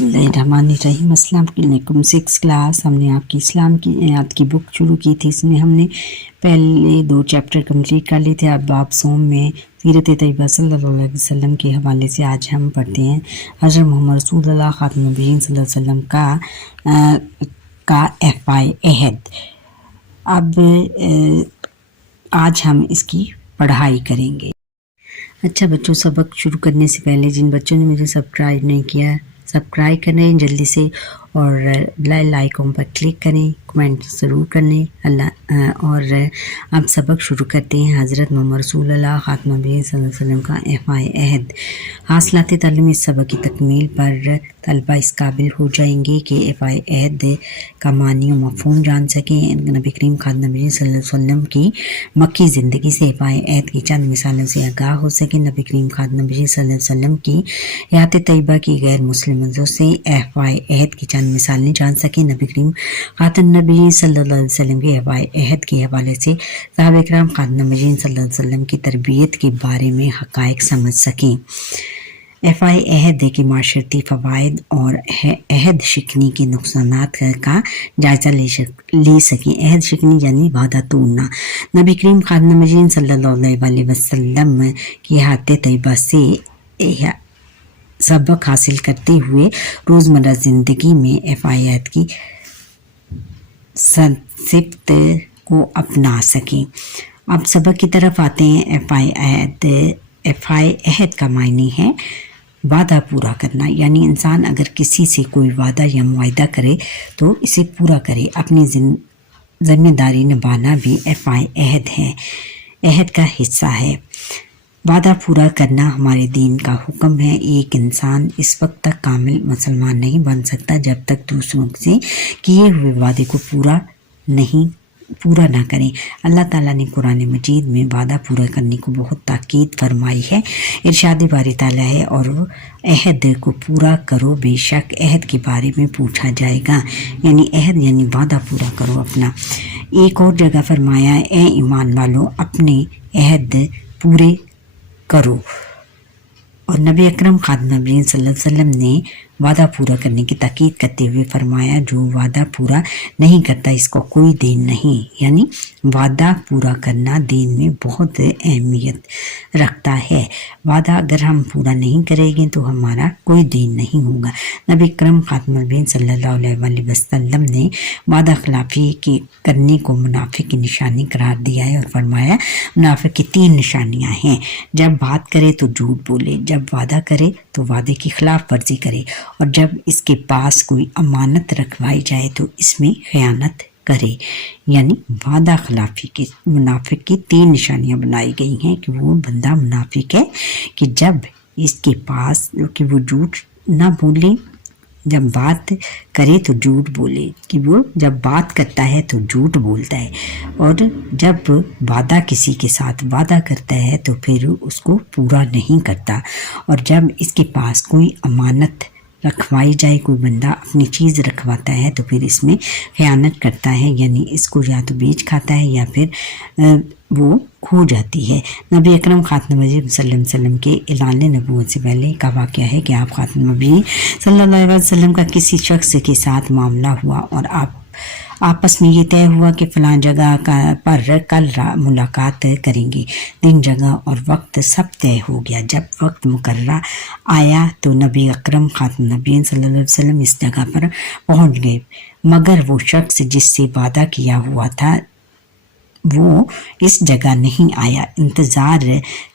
बिस्मिल्लाहिर्रहमानिर्रहीम। अस्सलाम वालेकुम। 6 क्लास हमने आपकी इस्लाम की आयात की बुक शुरू की थी। इसमें हमने पहले 2 चैप्टर कंप्लीट कर लिए थे। अब बाब सोम में सीरत तैयबा सल्लल्लाहु अलैहि वसल्लम के हवाले से आज हम पढ़ते हैं हज़रत मोहम्मद रसूलुल्लाह खातमुन नबीय्यीन सल्लल्लाहु अलैहि वसल्लम का एफ़ाए अहद। अब आज हम इसकी पढ़ाई करेंगे। अच्छा बच्चों, सबक शुरू करने से पहले जिन बच्चों ने मुझे सब्सक्राइब नहीं किया, सब्सक्राइब करें जल्दी से और बेल आइकन पर क्लिक करें, कमेंट ज़रूर करें। और अब सबक शुरू करते हैं। हज़रत मोहम्मद रसूलुल्लाह खातमुन नबीय्यीन सल्लल्लाहु अलैहि वसल्लम का एफ़ाए अहद। हासिलात तालीम इस सबक की तकमील पर तलबा इस काबिल हो जाएंगे कि एफ़ाए अहद का मानी और मफ़हूम जान सकें। नबी करीम खातमुन नबीय्यीन सल्लल्लाहु अलैहि वसल्लम की मक्की ज़िंदगी से एफ़ाए अहद की चंद मिसालों से आगाह हो सकें। नबी करीम खातमुन नबीय्यीन सल्लल्लाहु अलैहि वसल्लम की हयात तैयबा की गैर मुस्लिमों से एफ़ाए अहद की चंद मिसालें जान सकें। नबी करीम खातमुन नबीय्यीन सल्लल्लाहु अलैहि वसल्लम के एफ़ाए अहद के हवाले से सहाबा किराम खातमुन नबीय्यीन सल्लल्लाहु अलैहि वसल्लम की तरबियत के बारे में हक़ाइक़ समझ सकें। एफ़ाए अहद की माशरती फ़वाइद और अहद शिकनी के नुक़सानात का जायज़ा ले सकें। अहद शिकनी यानी वादा तोड़ना। नबी करीम खातमुन नबीय्यीन सल्लल्लाहु अलैहि वसल्लम की हयात तैयबा से सबक हासिल करते हुए रोज़मर्रा ज़िंदगी में एफ़ाए अहद की सिफ़त को अपना सकें। अब सबक की तरफ आते हैं। एफ़ाए अहद का मायने है वादा पूरा करना, यानी इंसान अगर किसी से कोई वादा या मुआहदा करे तो इसे पूरा करे। अपनी ज़िम्मेदारी निभाना भी एफ़ाए अहद है, अहद का हिस्सा है। वादा पूरा करना हमारे दीन का हुक्म है। एक इंसान इस वक्त तक कामिल मुसलमान नहीं बन सकता जब तक दूसरों से किए हुए वादे को पूरा ना करें। अल्लाह ताला ने कुरान मजीद में वादा पूरा करने को बहुत ताकीद फरमाई है। इरशाद बारी ताला है, और अहद को पूरा करो, बेशक अहद के बारे में पूछा जाएगा। यानी अहद यानी वादा पूरा करो अपना। एक और जगह फरमाया, ए ईमान वालों अपने अहद पूरे करो। और नबी अकरम खातमुन नबीय्यीन सल्लल्लाहु अलैहि वसल्लम ने वादा पूरा करने की ताकीद करते हुए फरमाया, जो वादा पूरा नहीं करता इसको कोई दीन नहीं। यानी वादा पूरा करना दीन में बहुत अहमियत रखता है। वादा अगर हम पूरा नहीं करेंगे तो हमारा कोई दीन नहीं होगा। नबी अकरम खातमुन नबीय्यीन सल्लल्लाहु अलैहि वसल्लम ने वादा खिलाफी के करने को मुनाफिक की निशानी करार दिया है और फरमाया, मुनाफिक की 3 निशानियां हैं। जब बात करे तो झूठ बोले, जब वादा करे तो वादे की खिलाफ वर्जी करे, और जब इसके पास कोई अमानत रखवाई जाए तो इसमें खयानत करे। यानी वादा खिलाफी की मुनाफिक की 3 निशानियां बनाई गई हैं कि वो बंदा मुनाफिक है कि जब इसके पास कि वो झूठ ना बोले, जब बात करे तो झूठ बोले, कि वो जब बात करता है तो झूठ बोलता है, और जब वादा किसी के साथ वादा करता है तो फिर उसको पूरा नहीं करता, और जब इसके पास कोई अमानत रखवाई जाए, कोई बंदा अपनी चीज़ रखवाता है तो फिर इसमें खयानत करता है। यानी इसको या तो बेच खाता है या फिर वो खो जाती है। नबी अकरम खातमुन नबीय्यीन सल्लल्लाहु अलैहि वसल्लम के ऐलान नबूवत से पहले का वाक़या है कि आप खातमुन नबीय्यीन सल्लल्लाहु अलैहि वसल्लम का किसी शख्स के साथ मामला हुआ और आपस में ये तय हुआ कि फ़लाँ जगह पर कल मुलाकात करेंगे। दिन, जगह और वक्त सब तय हो गया। जब वक्त मुकर्रर आया तो नबी अकरम खातमुन नबीय्यीन सल्लल्लाहु अलैहि वसल्लम इस जगह पर पहुंच गए, मगर वो शख्स जिससे वादा किया हुआ था वो इस जगह नहीं आया। इंतज़ार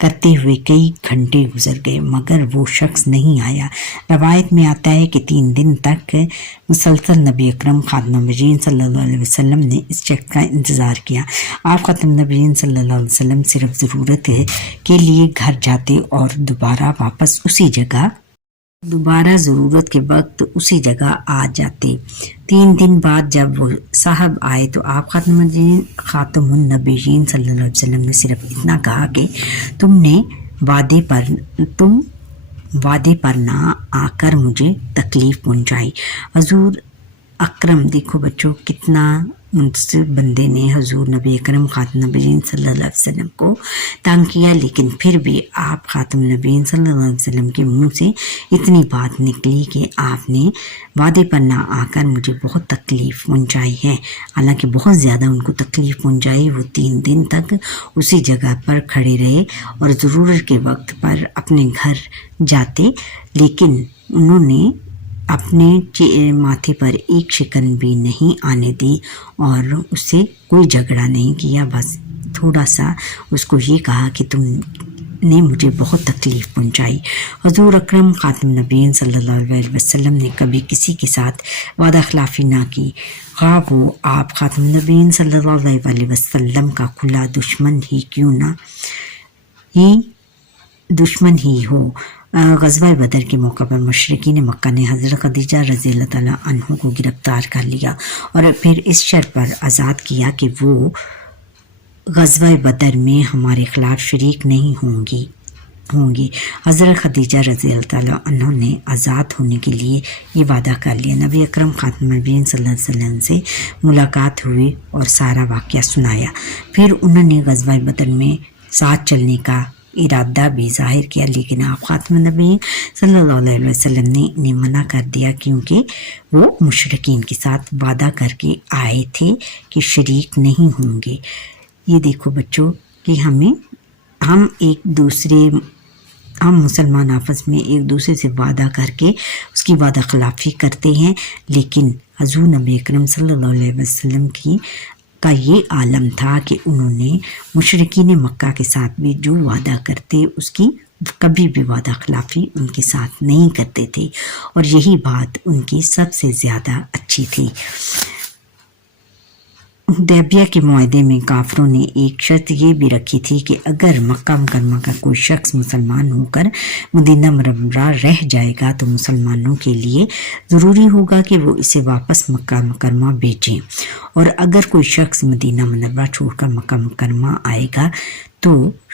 करते हुए कई घंटे गुजर गए मगर वो शख्स नहीं आया। रवायत में आता है कि 3 दिन तक मुसलसल नबी अकरम खातमुन नबीय्यीन सल्लल्लाहु अलैहि वसल्लम ने इस शख्स का इंतज़ार किया। आप खातमुन नबीय्यीन सल्लल्लाहु अलैहि वसल्लम सिर्फ ज़रूरत के लिए घर जाते और दोबारा ज़रूरत के वक्त उसी जगह आ जाते। 3 दिन बाद जब वो साहब आए तो आप खातमुन नबीय्यीन सल्लल्लाहु अलैहि वसल्लम ने सिर्फ इतना कहा कि तुम वादे पर ना आकर मुझे तकलीफ़ पहुंचाई। हजूर अकरम, देखो बच्चों कितना उस बंदे ने हजूर नबी अकरम खातम नबीन सल्लल्लाहु अलैहि वसल्लम को तंग किया, लेकिन फिर भी आप खातम नबीन सल्लल्लाहु अलैहि वसल्लम के मुंह से इतनी बात निकली कि आपने वादे पर ना आकर मुझे बहुत तकलीफ़ पहुंचाई है। हालांकि बहुत ज़्यादा उनको तकलीफ़ पहुंचाई। वो 3 दिन तक उसी जगह पर खड़े रहे और ज़रूरत के वक्त पर अपने घर जाते, लेकिन उन्होंने अपने माथे पर एक शिकन भी नहीं आने दी और उससे कोई झगड़ा नहीं किया। बस थोड़ा सा उसको ये कहा कि तुमने मुझे बहुत तकलीफ़ पहुंचाई। हजूर अकरम खातम नबीन सल्लल्लाहु अलैहि वसल्लम ने कभी किसी के साथ वादा खिलाफ़ी ना की, ख़ाह वो आप खातम नबीन सल्लल्लाहु अलैहि वसल्लम का खुला दुश्मन ही हो। ग़ज़वा बदर के मौका पर मुशरिकीन मक्का ने हज़रत खदीजा रज़ियल्लाहु तआला अन्हा को गिरफ़्तार कर लिया और फिर इस शर्त पर आज़ाद किया कि वो ग़ज़वा बदर में हमारे ख़िलाफ़ शरीक नहीं होंगी। हज़रत खदीजा रज़ियल्लाहु तआला अन्हा ने आज़ाद होने के लिए ये वादा कर लिया। नबी अकरम खातम नबीन सल्लल्लाहु अलैहि वसल्लम से मुलाकात हुई और सारा वाक़या सुनाया। फिर उन्होंने ग़ज़वा बदर में साथ चलने का इरादा भी ज़ाहिर किया, लेकिन आप खातम नबी सल्लल्लाहु अलैहि वसल्लम ने इन्हें मना कर दिया, क्योंकि वो मुशरिकीन के साथ वादा करके आए थे कि शरीक नहीं होंगे। ये देखो बच्चों कि हम मुसलमान आपस में एक दूसरे से वादा करके उसकी वादा खिलाफ़ी करते हैं, लेकिन हजूर नबी अकरम सल्लल्लाहु अलैहि वसल्लम का ये आलम था कि उन्होंने मुशरिकीन मक्का के साथ भी जो वादा करते उसकी कभी भी वादा खिलाफ़ी उनके साथ नहीं करते थे, और यही बात उनकी सबसे ज़्यादा अच्छी थी। हुदैबिया के मुआहदे में काफिरों ने एक शर्त ये भी रखी थी कि अगर मक्का मुकरमा का कोई शख्स मुसलमान होकर मदीना मुनव्वरा रह जाएगा तो मुसलमानों के लिए ज़रूरी होगा कि वो इसे वापस मक्का मुकरमा भेजें, और अगर कोई शख्स मदीना मुनव्वरा छोड़कर मक्का मुकरमा आएगा तो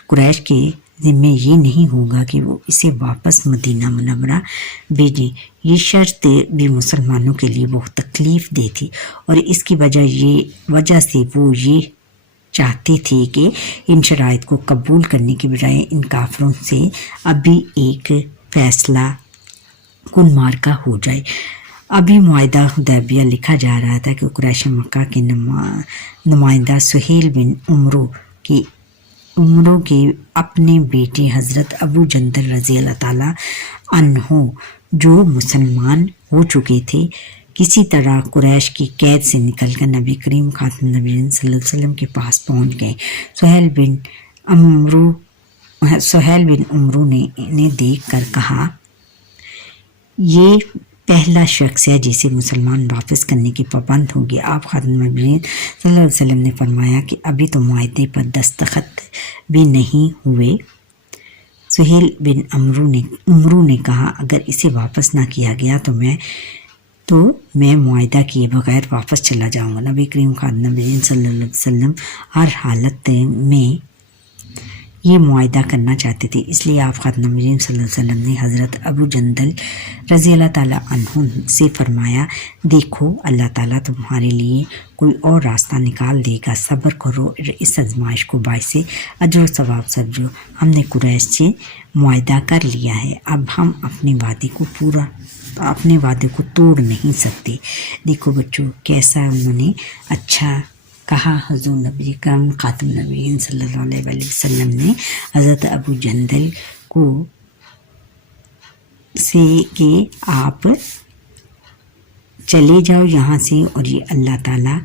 कुरैश के ज़िम्मे ये नहीं होगा कि वो इसे वापस मदीना मुनव्वरा भेजें। ये शर्त भी मुसलमानों के लिए बहुत तकलीफ़ दे थी, और इसकी वजह से वो ये चाहती थी कि इन शराइत को कबूल करने के बजाय इन काफिरों से अभी एक फ़ैसला कुन मार्का हो जाए। अभी मुआहदा हुदैबिया लिखा जा रहा था कि कुरैश मक्का के नुमाइंदा सुहेल बिन उमरों के अपने बेटे हज़रत अबू जंदल रज़ियल्लाहु ताला अन्हु जो मुसलमान हो चुके थे, किसी तरह कुरैश की कैद से निकलकर नबी करीम खातम नबी सल्लल्लाहु अलैहि वसल्लम के पास पहुंच गए। सुहेल बिन उमरू ने इन्हें देख कर कहा, ये पहला शख्स है जिसे मुसलमान वापस करने की पाबंद होगी। आप खातम नबी सल्लल्लाहु अलैहि वसल्लम ने फरमाया कि अभी तो मुआहदे पर दस्तखत भी नहीं हुए। सुहेल बिन उमरू ने कहा, अगर इसे वापस ना किया गया तो मैं मुआहदा किए बगैर वापस चला जाऊंगा। नबी करीम खातम नबी सल्लल्लाहु अलैहि वसल्लम हर हालत में ये मुआहदा करना चाहते थे, इसलिए आप खातम नबी सल्लल्लाहु अलैहि वसल्लम ने हज़रत अबू जंदल रज़ियल्लाहु ताला अन्हु से फरमाया, देखो अल्लाह ताला तुम्हारे लिए कोई और रास्ता निकाल देगा, सब्र करो और इस आजमाइश को बाइसे अजर सवाब समझो। हमने कुरैश से मुआहदा कर लिया है, अब हम अपने वादे को तोड़ नहीं सकते। देखो बच्चों कैसा उन्होंने अच्छा कहा। हज़ूर नबी अकरम खातम नबीय्यीन सल्लल्लाहु अलैहि वसल्लम ने हज़रत अबू जंदल को से कि आप चले जाओ यहाँ से, और ये अल्लाह ताला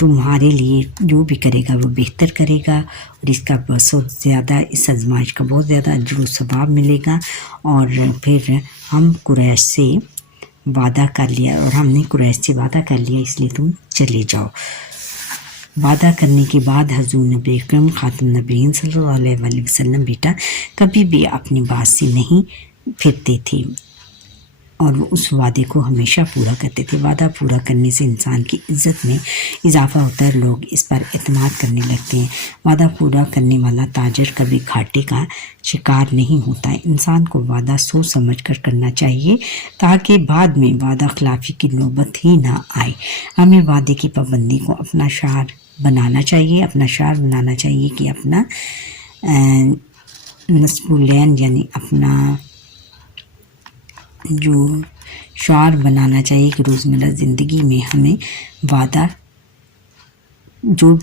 तुम्हारे लिए जो भी करेगा वो बेहतर करेगा, और इसका बहुत ज़्यादा इस आजमाइश का बहुत ज़्यादा अजर सवाब मिलेगा। और फिर हम कुरैश से वादा कर लिया, और हमने कुरैश से वादा कर लिया, इसलिए तुम चले जाओ। वादा करने के बाद हज़ूर नबी अकरम खातम नबीय्यीन सल्लल्लाहु अलैहि वसल्लम बेटा कभी भी अपनी बात से नहीं फिरते थे। اور وہ اس وعدے کو ہمیشہ پورا کرتے تھے. وعدہ پورا کرنے سے انسان کی عزت میں اضافہ ہوتا ہے, لوگ اس پر اعتماد کرنے لگتے ہیں. وعدہ پورا کرنے والا تاجر کبھی گھاٹے کا شکار نہیں ہوتا ہے. انسان کو وعدہ سوچ سمجھ کر کرنا چاہیے تاکہ بعد میں وعدہ خلافی کی نوبت ہی نہ آئے. ہمیں وعدے کی پابندی کو اپنا شعار بنانا چاہیے کہ اپنا نصب العین یعنی اپنا جو شعار بنانا چاہیے کہ روزمرہ زندگی میں ہمیں وعدہ جو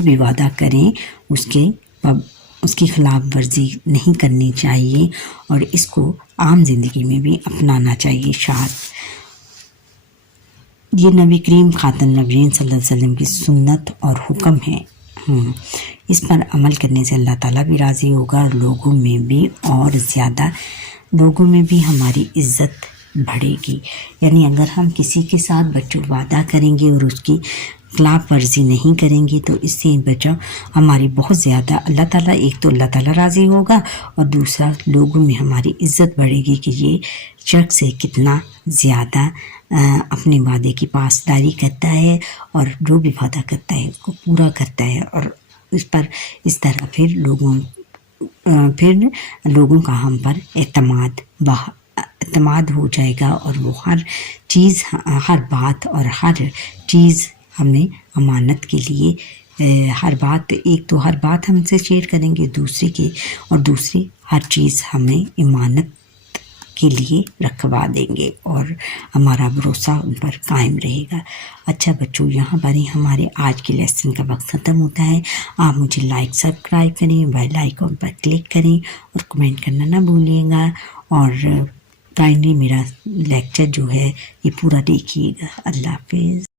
بھی وعدہ کریں اس کی خلاف ورزی نہیں کرنی چاہیے اور اس کو عام زندگی میں بھی اپنانا چاہیے شعار. یہ نبی کریم خاتم النبیین صلی اللہ علیہ وسلم کی سنت اور حکم ہے. اس پر عمل کرنے سے اللہ تعالیٰ بھی راضی ہوگا اور لوگوں میں بھی ہماری عزت بڑھے گی. یعنی اگر ہم کسی کے ساتھ بچوں وعدہ کریں گے اور اس کی خلاف ورزی نہیں کریں گے تو اس سے بچہ ہماری بہت زیادہ ایک تو اللہ تعالیٰ راضی ہوگا اور دوسرا لوگوں میں ہماری عزت بڑھے گی کہ یہ شخص سے کتنا زیادہ اپنے وعدے کی پاسداری کرتا ہے اور جو بھی وعدہ کرتا ہے اس کو پورا کرتا ہے. اور اس طرح پھر لوگوں کا ہم پر اعتماد ہو جائے گا اور وہ ہر چیز ہمیں امانت کے لیے ہر بات ہم سے شیئر کریں گے دوسری ہر چیز ہمیں امانت کے لیے رکھوا دیں گے اور ہمارا بھروسہ ان پر قائم رہے گا. اچھا بچوں, یہاں پر ہی ہمارے آج کے لیسن کا وقت ختم ہوتا ہے. آپ مجھے سبسکرائب کریں, بیل آئیکن پر کلک کریں اور کمنٹ کرنا نہ بھولیے گا اور کائنڈلی میرا لیکچر جو ہے یہ پورا دیکھیے گا. اللہ حافظ.